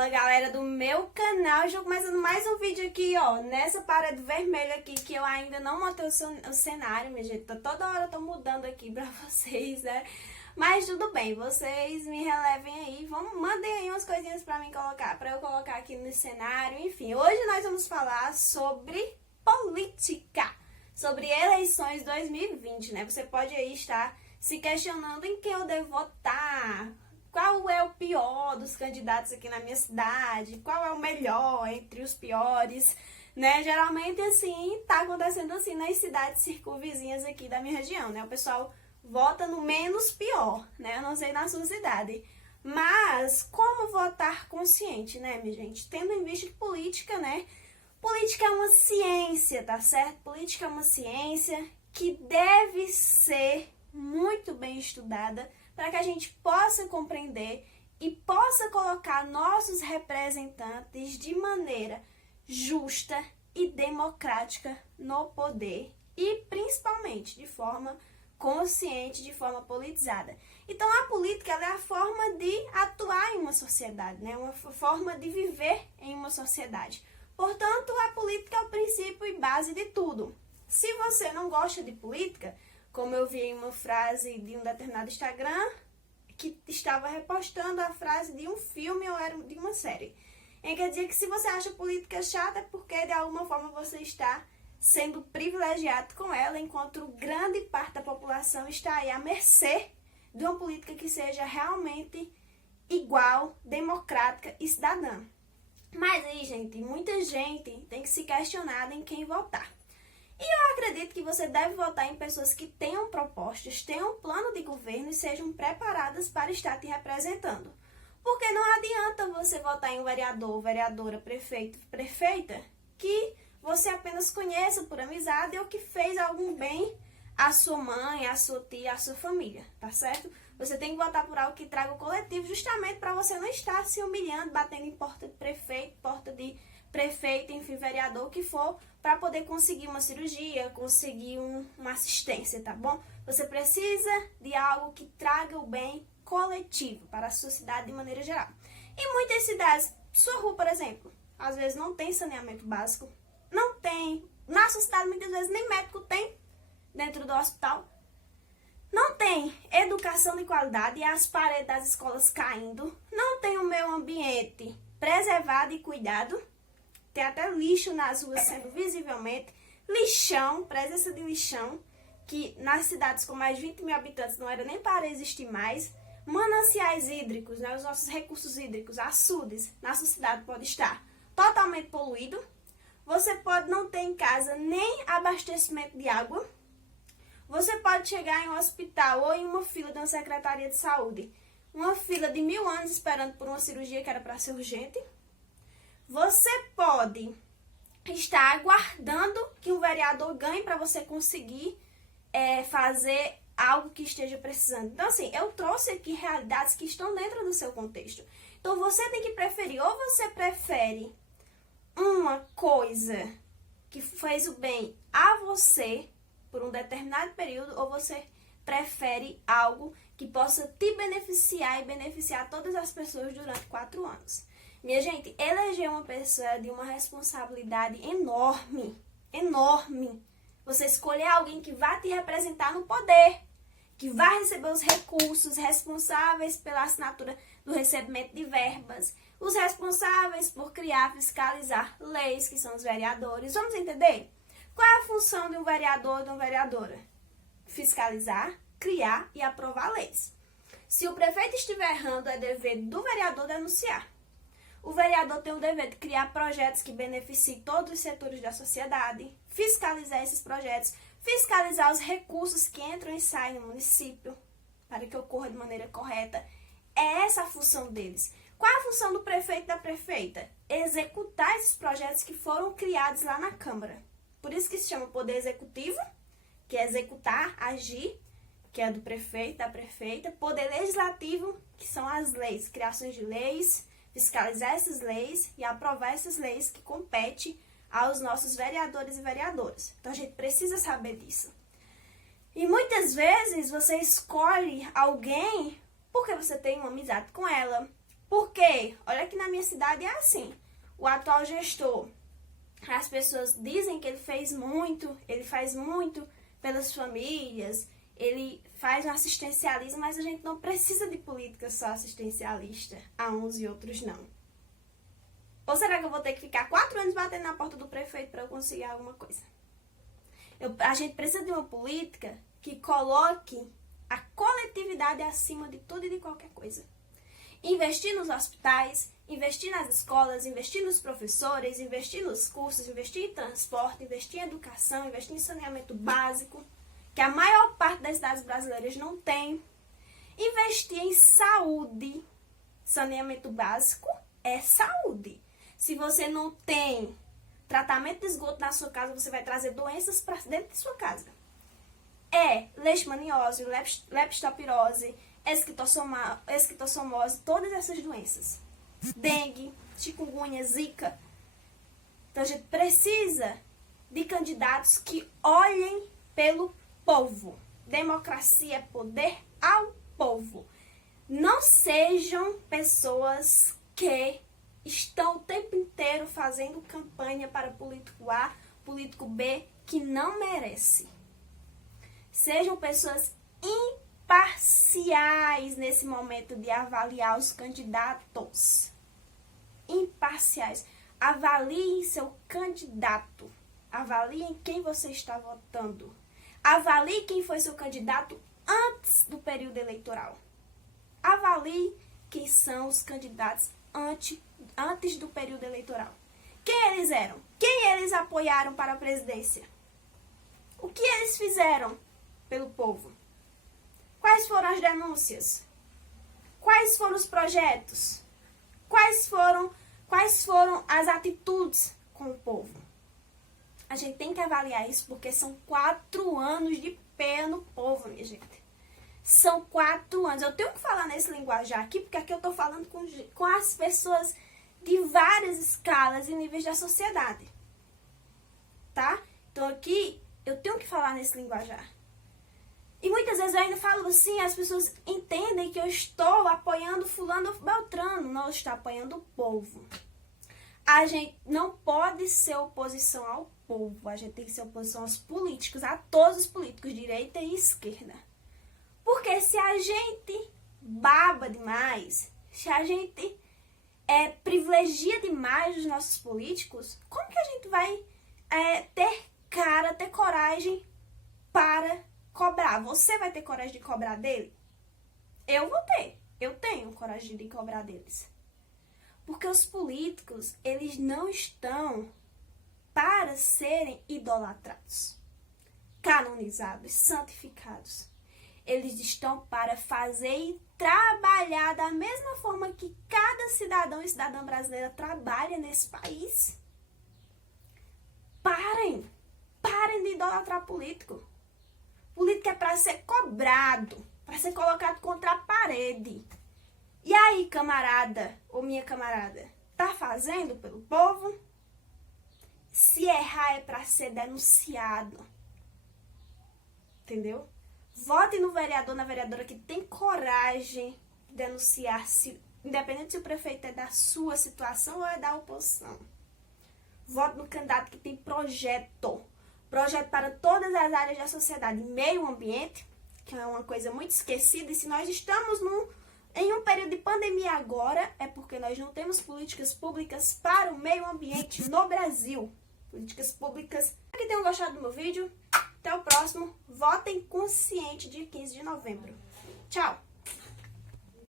Fala galera do meu canal, estou começando mais um vídeo aqui, ó, nessa parede vermelha aqui que eu ainda não montei o cenário, minha gente, toda hora eu tô mudando aqui pra vocês, né? Mas tudo bem, vocês me relevem aí, mandem aí umas coisinhas pra mim colocar, pra eu colocar aqui no cenário, enfim. Hoje nós vamos falar sobre política, sobre eleições 2020, né? Você pode aí estar se questionando em quem eu devo votar, qual é o pior dos candidatos aqui na minha cidade, qual é o melhor entre os piores, né? Geralmente, assim, tá acontecendo assim nas cidades circunvizinhas aqui da minha região, né? O pessoal vota no menos pior, né? Eu não sei na sua cidade. Mas, como votar consciente, né, minha gente? Tendo em vista que política, né? Política é uma ciência, tá certo? Política é uma ciência que deve ser muito bem estudada, para que a gente possa compreender e possa colocar nossos representantes de maneira justa e democrática no poder e principalmente de forma consciente, de forma politizada. Então a política ela é a forma de atuar em uma sociedade, né? Uma forma de viver em uma sociedade. Portanto, a política é o princípio e base de tudo. Se você não gosta de política, como eu vi em uma frase de um determinado Instagram, que estava repostando a frase de um filme ou era de uma série, em que dizia que se você acha política chata é porque de alguma forma você está sendo privilegiado com ela, enquanto grande parte da população está aí à mercê de uma política que seja realmente igual, democrática e cidadã. Mas aí, gente, muita gente tem que se questionar em quem votar. E eu acredito que você deve votar em pessoas que tenham propostas, tenham um plano de governo e sejam preparadas para estar te representando. Porque não adianta você votar em um vereador, vereadora, prefeito, prefeita, que você apenas conheça por amizade ou que fez algum bem à sua mãe, à sua tia, à sua família, tá certo? Você tem que votar por algo que traga o coletivo justamente para você não estar se humilhando, batendo em porta de prefeito, porta de prefeito, enfim, vereador, o que for, para poder conseguir uma cirurgia, conseguir uma assistência, tá bom? Você precisa de algo que traga o bem coletivo para a sua cidade de maneira geral. Em muitas cidades, sua rua, por exemplo, às vezes não tem saneamento básico, não tem, na sua cidade muitas vezes nem médico tem dentro do hospital, não tem educação de qualidade e as paredes das escolas caindo, não tem o meio ambiente preservado e cuidado. Tem até lixo nas ruas sendo visivelmente, lixão, presença de lixão, que nas cidades com mais de 20 mil habitantes não era nem para existir mais. Mananciais hídricos, né, os nossos recursos hídricos, açudes, na sua cidade pode estar totalmente poluído. Você pode não ter em casa nem abastecimento de água. Você pode chegar em um hospital ou em uma fila de uma secretaria de saúde, uma fila de 1000 anos esperando por uma cirurgia que era para ser urgente. Você pode estar aguardando que um vereador ganhe para você conseguir fazer algo que esteja precisando. Então, assim, eu trouxe aqui realidades que estão dentro do seu contexto. Então, você tem que preferir, ou você prefere uma coisa que fez o bem a você por um determinado período, ou você prefere algo que possa te beneficiar e beneficiar todas as pessoas durante 4 anos. Minha gente, eleger uma pessoa é de uma responsabilidade enorme, enorme. Você escolher alguém que vai te representar no poder, que vai receber os recursos, responsáveis pela assinatura do recebimento de verbas, os responsáveis por criar, fiscalizar leis, que são os vereadores. Vamos entender? Qual é a função de um vereador ou de uma vereadora? Fiscalizar, criar e aprovar leis. Se o prefeito estiver errando, é dever do vereador denunciar. O vereador tem o dever de criar projetos que beneficiem todos os setores da sociedade, fiscalizar esses projetos, fiscalizar os recursos que entram e saem no município, para que ocorra de maneira correta. É essa a função deles. Qual é a função do prefeito e da prefeita? Executar esses projetos que foram criados lá na Câmara. Por isso que se chama poder executivo, que é executar, agir, que é do prefeito, da prefeita. Poder legislativo, que são as leis, criações de leis, fiscalizar essas leis e aprovar essas leis que compete aos nossos vereadores e vereadoras. Então, a gente precisa saber disso. E muitas vezes você escolhe alguém porque você tem uma amizade com ela, Por quê? Olha que na minha cidade é assim. O atual gestor, as pessoas dizem que ele faz muito pelas famílias, ele faz um assistencialismo, mas a gente não precisa de política só assistencialista, a uns e outros não. Ou será que eu vou ter que ficar 4 anos batendo na porta do prefeito para eu conseguir alguma coisa? A gente precisa de uma política que coloque a coletividade acima de tudo e de qualquer coisa. Investir nos hospitais, investir nas escolas, investir nos professores, investir nos cursos, investir em transporte, investir em educação, investir em saneamento básico, que a maior parte das cidades brasileiras não tem. Investir em saúde. Saneamento básico é saúde. Se você não tem tratamento de esgoto na sua casa, você vai trazer doenças para dentro de sua casa. Leishmaniose, leptospirose, esquistossomose, todas essas doenças. Dengue, chikungunya, zika. Então a gente precisa de candidatos que olhem pelo povo. Democracia é poder ao povo. Não sejam pessoas que estão o tempo inteiro fazendo campanha para político A, político B, que não merece. Sejam pessoas imparciais nesse momento de avaliar os candidatos. Imparciais. Avaliem seu candidato. Avaliem quem você está votando. Avalie quem foi seu candidato antes do período eleitoral. Avalie quem são os candidatos antes do período eleitoral. Quem eles eram? Quem eles apoiaram para a presidência? O que eles fizeram pelo povo? Quais foram as denúncias? Quais foram os projetos? Quais foram as atitudes com o povo? A gente tem que avaliar isso porque são 4 anos de pé no povo, minha gente. São 4 anos. Eu tenho que falar nesse linguajar aqui, porque aqui eu estou falando com as pessoas de várias escalas e níveis da sociedade. Tá? Então aqui eu tenho que falar nesse linguajar. E muitas vezes eu ainda falo assim, as pessoas entendem que eu estou apoiando fulano Beltrano. Não, eu estou apoiando o povo. A gente não pode ser oposição ao povo. A gente tem que ser oposição aos políticos, a todos os políticos, direita e esquerda. Porque se a gente baba demais, se a gente privilegia demais os nossos políticos, como que a gente vai ter coragem para cobrar? Você vai ter coragem de cobrar dele? Eu vou ter. Eu tenho coragem de cobrar deles. Porque os políticos, eles não estão para serem idolatrados, canonizados, santificados. Eles estão para fazer e trabalhar da mesma forma que cada cidadão e cidadã brasileira trabalha nesse país. Parem de idolatrar político. Político é para ser cobrado, para ser colocado contra a parede. E aí, camarada ou minha camarada, tá fazendo pelo povo? Se errar é para ser denunciado. Entendeu? Vote no vereador, na vereadora que tem coragem de denunciar, independente se o prefeito é da sua situação ou é da oposição. Vote no candidato que tem projeto para todas as áreas da sociedade. Meio ambiente, que é uma coisa muito esquecida, e se nós estamos em um período de pandemia agora, é porque nós não temos políticas públicas para o meio ambiente no Brasil. Políticas públicas. Espero que tenham gostado do meu vídeo. Até o próximo. Votem consciente dia 15 de novembro. Tchau!